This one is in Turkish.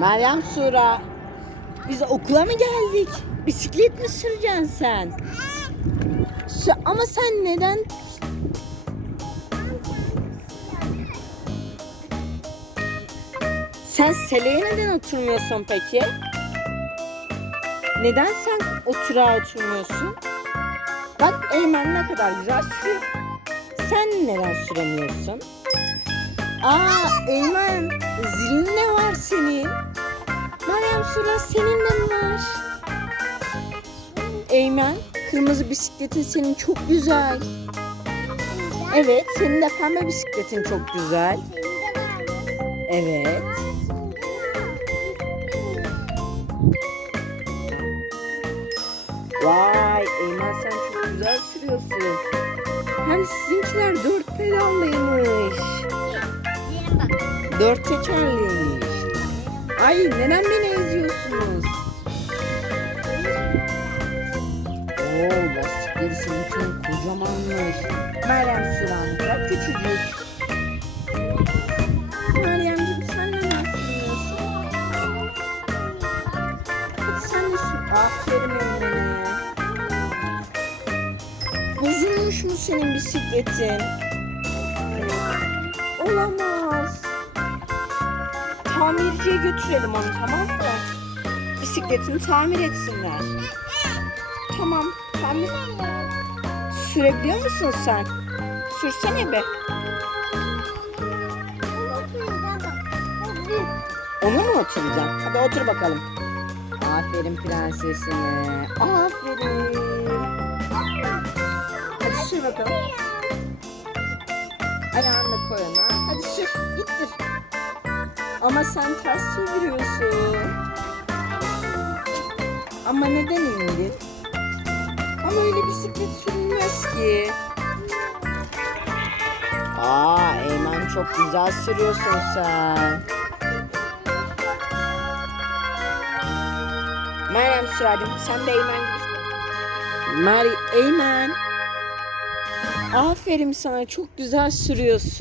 Meryem Sura. Biz okula mı geldik? Bisiklet mi süreceksin sen? Ama sen neden Sen seleye neden oturmuyorsun peki? Neden sen oturağa oturmuyorsun? Bak Eymen ne kadar güzel sürüyor. Sen neden süremiyorsun? Aa Eymen zilin ne var senin? Meryem Sura senin de mi var? Eymen kırmızı bisikletin senin çok güzel. Evet senin de pembe bisikletin çok güzel. Evet. Vay Eymen sen çok güzel sürüyorsun. Hem sizinkiler dört pedallıymış. Dört tekerliymiş. Ay neden beni eziyorsunuz? Oo lastikleri seninkin kocamanmış. Meryem Süra'nınkiler küçücük. Meryemciğim sen? Hadi sen de sür. Aferin Emre'ne. Bozulmuş mu senin bisikletin? Olamaz. Tamirciye götürelim onu tamam mı? Bisikletini tamir etsinler. Tamam, tamir. Sürebiliyor musun sen? Sürsene be. Onu mu oturacaksın? Hadi otur bakalım. Aferin prensesime. Aferin. Hadi sür bakalım. Ayağını da koy ona. Hadi sür. İttir. Ama sen ters çeviriyorsun. Ama neden indin? Ama öyle bisiklet sürülmez ki. Aa Eymen çok güzel sürüyorsun sen. Meryem Süracığım sen de Eymen. Mer Eymen. Aferin sana çok güzel sürüyorsun.